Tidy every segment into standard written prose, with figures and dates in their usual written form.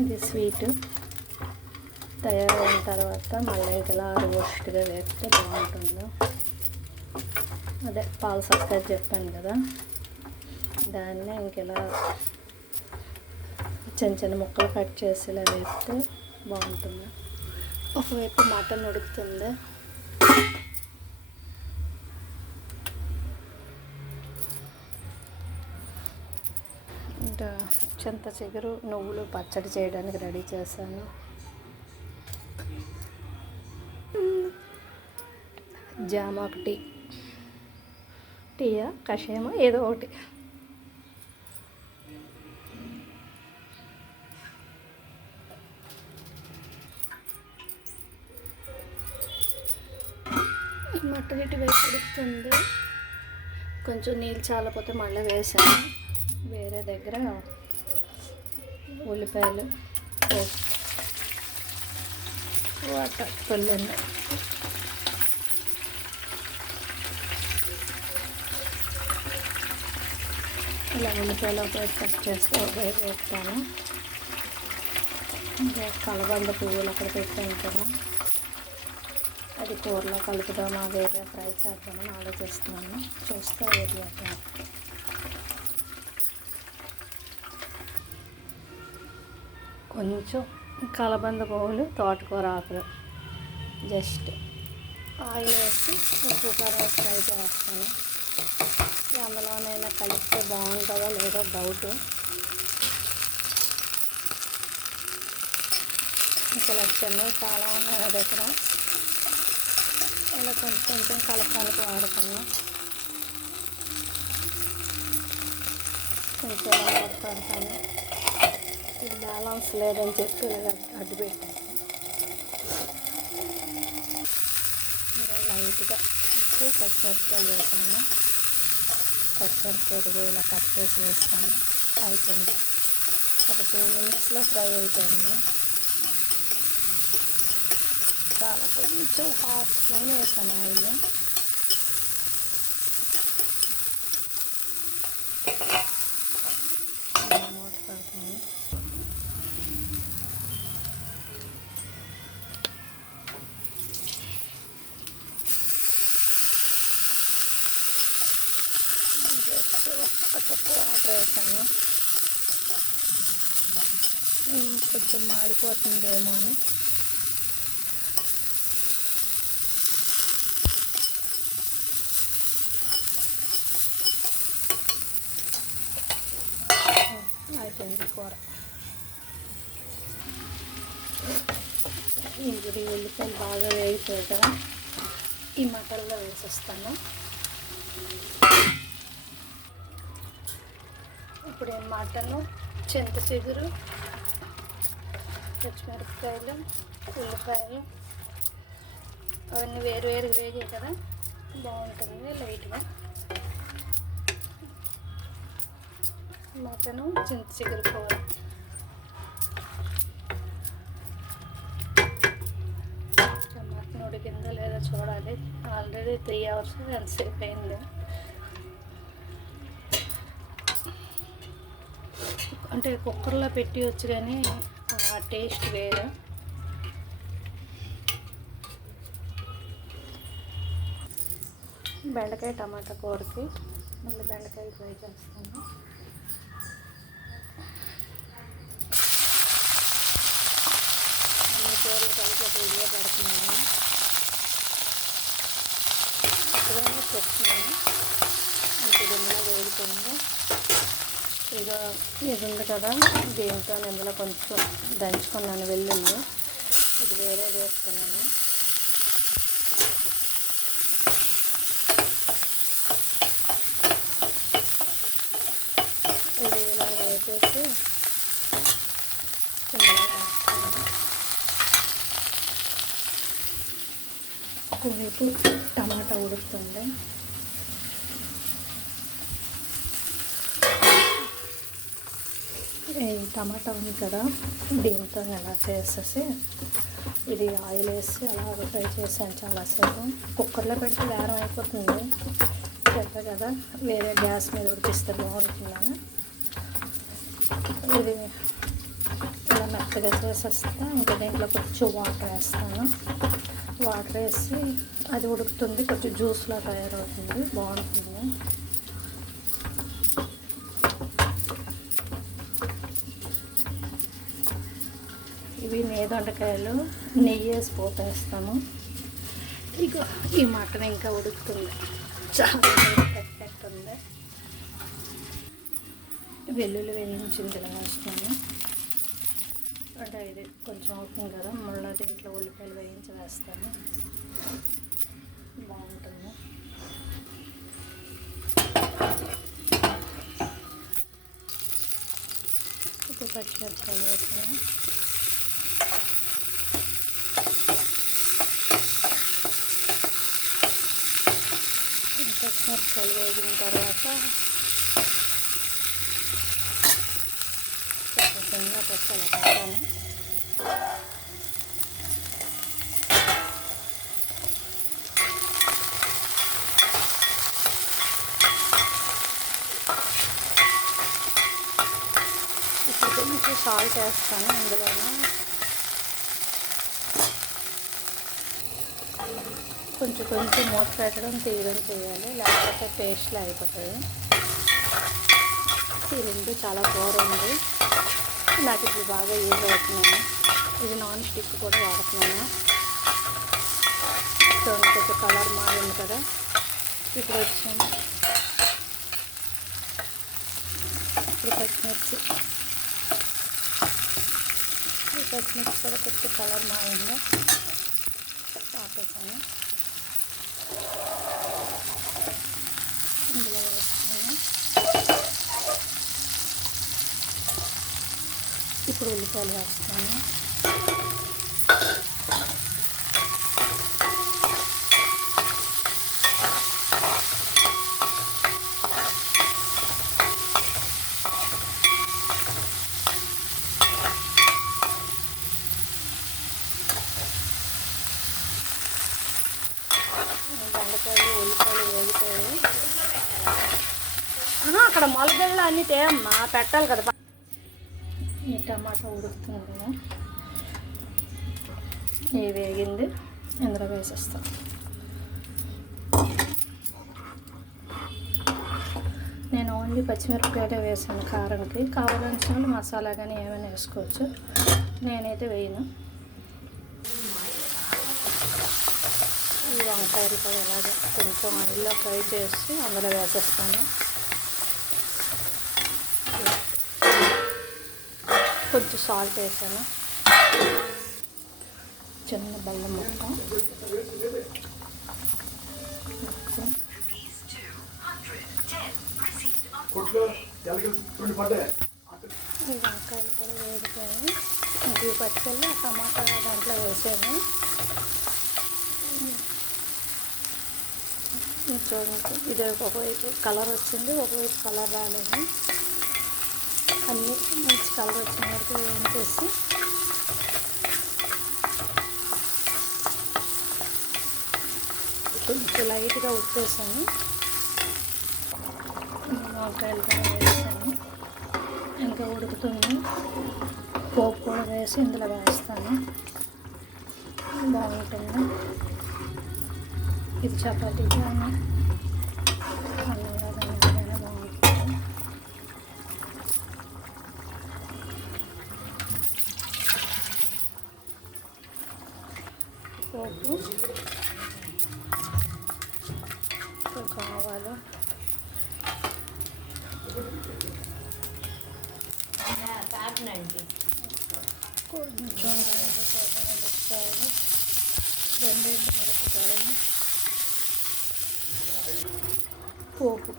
ఇది స్వీట్ తయారైన తర్వాత మళ్ళీ ఇంకెలా రోస్ట్గా వేస్తే బాగుంటుంది. అదే పాల సక్కర చెప్పాను కదా, దాన్ని ఇంకెలా చిన్న చిన్న ముక్కలు కట్ చేసి ఇలా వేస్తే బాగుంటుంది. ఒకవైపు మటన్ ఉడుకుతుంది. ఇంకా చింత చిగురు నువ్వులు పచ్చడి చేయడానికి రెడీ చేశాను. జామ ఒకటి, టీయా కషాయమో ఏదో ఒకటి. మటన్ ఇటు వేసి ఉడుకుతుంది. కొంచెం నీళ్ళు చాలపోతే మళ్ళీ వేసాను. వేరే దగ్గర ఉల్లిపాయలు వాటర్ పల్లెండి. ఇలా ఉల్లిపాయలు ఒకవైపు కట్ చేస్తే ఒకవైపు వేస్తాను. ఇంకా కలబంద పువ్వులు అక్కడ పెట్టాను కదా, అది కూరలో కలుపుదామా వేరే ఫ్రై చేద్దామని ఆలోచిస్తున్నాను. చూస్తే ఏది చేద్దాం. కొంచెం కలబంద పువ్వులు, తోటకూర ఆకులు జస్ట్ ఆయిల్ వేసి ఉప్పు కారం ఫ్రై చేస్తాను. అందులోనైనా కలిపితే బాగుంటుందో లేదో డౌట్. సెలక్షన్లు చాలా ఉన్నాయి నా దగ్గర. ఇలా కొంచెం కొంచెం కలపడానికి వాడతాను. కొంచెం వాడుతాను. ఇది బ్యాలెన్స్ లేదని చెప్పి ఇలా అడ్డు పెట్టాను. ఇంకా లైట్గా ఉప్పు పచ్చిమిరపకాయలు వేసాను. పచ్చిమిరపకాయలు ఇలా కట్ చేసి వేస్తాను. అయిపోయింది. ఒక 2 minutesలో ఫ్రై అయిపోయింది. చాలా కొంచెం 1/2 స్పూన్ వేసాను ఆయిల్. మూత పెడతాను. జస్ట్ ఒక్క కప్పు వాటర్ వేసాను. కొంచెం మాడిపోతుందేమో అని. అయిపోయింది కూర. ఇంకొక ఉల్లిపాయలు బాగా వేగిపోయాక ఈ మటన్లో వేసేస్తాను. ఇప్పుడు ఈ మటను, చింత చిగురు, పచ్చిమిరపకాయలు, ఉల్లిపాయలు అవన్నీ వేరు వేగాయి కదా, బాగుంటుంది లైట్గా. మటను, చింత చిగురు కూర. మటన్ ఉడికిందో లేదో చూడాలి. ఆల్రెడీ 3 hours ఎంతసేపు అయింది. అంటే కుక్కర్లో పెట్టి వచ్చు కానీ ఆ టేస్ట్ వేరు. బెండకాయ టమాటా కూరకి మళ్ళీ బెండకాయలు ఫ్రై చేస్తాను. అన్ని కూరలు కలిపి ఒక వీడియో పెడుతున్నాను. ఎప్పుడైనా చెప్తున్నాను. ఇంక గిన్నెలో వేడుతుంది. ఇక ఇది ఉంది కదా, దీంతో ఇందులో కొంచెం దంచుకున్నాను వెల్లుల్లి. ఇది వేరే వేస్తున్నాను. ఇది ఇలా వేసేసి ఒకవైపు టమాటా ఉడుకుతుంది. ఈ టమాటా ఉంది కదా, దీంతో ఎలా చేసేసి ఇది ఆయిల్ వేసి అలా ఫ్రై చేసాను చాలాసేపు. కుక్కర్లో పెడితే వేరం అయిపోతుంది చెప్పా కదా, వేరే గ్యాస్ మీద ఉడికిస్తే బాగుంటుందని. ఇది ఇలా మెత్త మెత్తగా చేసేస్తా. ఇంకా దీంట్లో కొంచెం వాటర్ వేస్తాను. వాటర్ వేసి అది ఉడుకుతుంది, కొంచెం జ్యూస్లా తయారవుతుంది, బాగుంటుంది. ఇవి నేదొండకాయలు నెయ్యి వేసి పోపేస్తాను. ఇక ఈ మటన్ ఇంకా ఉడుకుతుంది, చాలా పెట్టేస్తుంది. వెల్లుల్లి వేయించింది ఇలా వేస్తాను. అంటే ఇది కొంచెం అవుతుంది కదా, మళ్ళీ దీంట్లో ఉల్లిపాయలు వేయించి వేస్తాను, బాగుంటుంది. ఇప్పుడు పచ్చిమిరపకాయలు వేసాను. పచ్చిమిరపకాయలు వేగిన తర్వాత చిన్నగా పెట్టాలి పెట్టాను. ఇప్పుడు కొంచెం సాల్ట్ వేస్తాను. ఇందులోనే కొంచెం మూత పెట్టడం తీయడం చేయాలి, లేకపోతే పేస్ట్లు అయిపోతాయి. ఈ రెండు చాలా బాగుంది. నాకు ఇప్పుడు బాగా యూజ్ అవుతున్నాను. ఇది నాన్ స్టిక్ కూడా వాడుతున్నాను. చూడండి కొంచెం కలర్ మారింది కదా. ఇప్పుడు వచ్చాను. ఇప్పుడు పచ్చిమిర్చి కూడా కొంచెం కలర్ మారింది, ఆపేసాను. ఇందులో వేస్తాను. ఇప్పుడు ఉల్లిపాయలు వేస్తాను. బెండకాయలు ఉల్లిపాయలు వేగిపోయాయి. అక్కడ మొలగళ్ళు అన్నీ తేమ్మా, పెట్టాలి కదా. ఈ టమాటా ఉడుకుతుంది కదా, ఇది వేగింది, ఇందులో వేసేస్తాం. నేను ఓన్లీ పచ్చిమిరపకాయలే వేసాను కారంకి. కావాల్సిన వాళ్ళు మసాలా కానీ ఏమైనా వేసుకోవచ్చు, నేనైతే వేయను. ఈ వంకాయలు కూడా ఇలాగే కొంచెం ఆయిల్లో ఫ్రై చేసి అందులో వేసేస్తాను. కొంచెం సాల్ట్ వేసాను. చిన్న బెల్లం ముక్క, ఈ వంకాయలు కూడా వేగిపోయాయి. ఇంక పచ్చళ్ళు టమాటా దాంట్లో వేసాను. చూడండి, ఇది ఒకవైపు కలర్ వచ్చింది, ఒకవైపు కలర్ రాలేదు. అన్నీ మంచి కలర్ వచ్చిన వరకు వేయించేసి కొంచెం లైట్గా ఉప్పేసాను. వంకాయలు కూడా వేసాను. ఇంకా ఉడుకుతుంది. పోపు కూడా వేసి ఇందులో వేస్తాను, బాగుంటుంది. ఇది చపాతీకి బాగుంటుంది. పోపు ఆవాలు, కొంచెం మిరపకాయలు, 2 మిరపకాయలు, పోపు.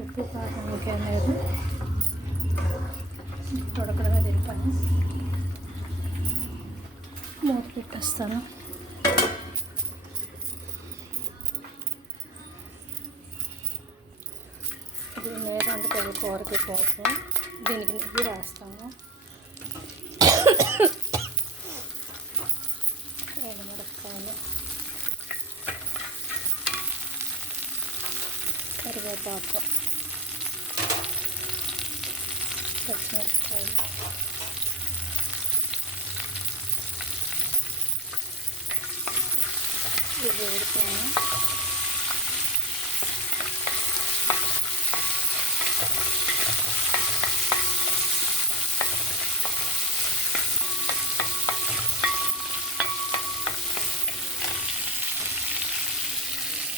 ఉప్పు కారం ఇంకేం లేదు, ఉడకడమే తిరిపాను. మూత పెట్టేస్తాను. ఇది నేరంటకాయల కూరకి పోపు, దీనికి నెయ్యి వేస్తాము. ఎండుమిరపకాయలు, కరివేపాకు, పచ్చిమిరపకాయలు, ఇది వేడుతాను.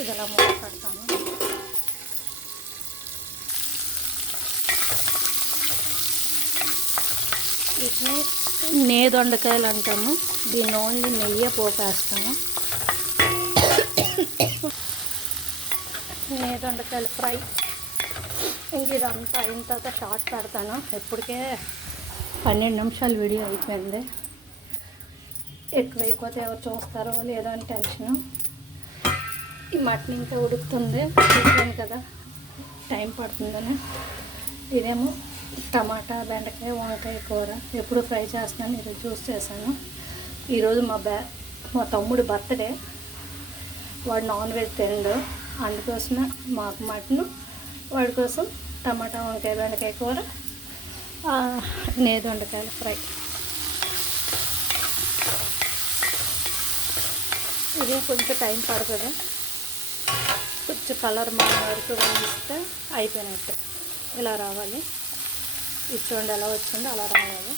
ఇది అలా మూత పెడతాను. వీటిని నేదొండకాయలు అంటాము. దీన్ని ఓన్లీ నెయ్యి పోపేస్తాము. నేదొండకాయలు ఫ్రై. ఇంక ఇదంతా అయిన తర్వాత షార్ట్ పెడతాను. ఇప్పటికే 12 నిమిషాలు వీడియో అయిపోయింది. ఎక్కువైపోతే ఎవరు చూస్తారో లేదో అని టెన్షను. ఈ మటన్ ఇంకా ఉడుకుతుంది, చూసాను కదా టైం పడుతుందని. ఇదేమో టమాటా, బెండకాయ, వంకాయ కూర. ఎప్పుడు ఫ్రై చేస్తున్నాను, ఈరోజు జ్యూస్ చేశాను. ఈరోజు మా తమ్ముడు బర్త్డే, వాడు నాన్ వెజ్ తిండు, అందుకోసమే మాకు మటను, వాడి కోసం టమాటా, వంకాయ, బెండకాయ కూర, నేదొండకాయల ఫ్రై. ఇది కొంచెం టైం పడుతుంది. కొంచెం కలర్ మారే వరకు వేయిస్తే అయిపోయినట్టే. ఇలా రావాలి. ఇది చూడండి ఎలా వచ్చిందో అలా రావాలి.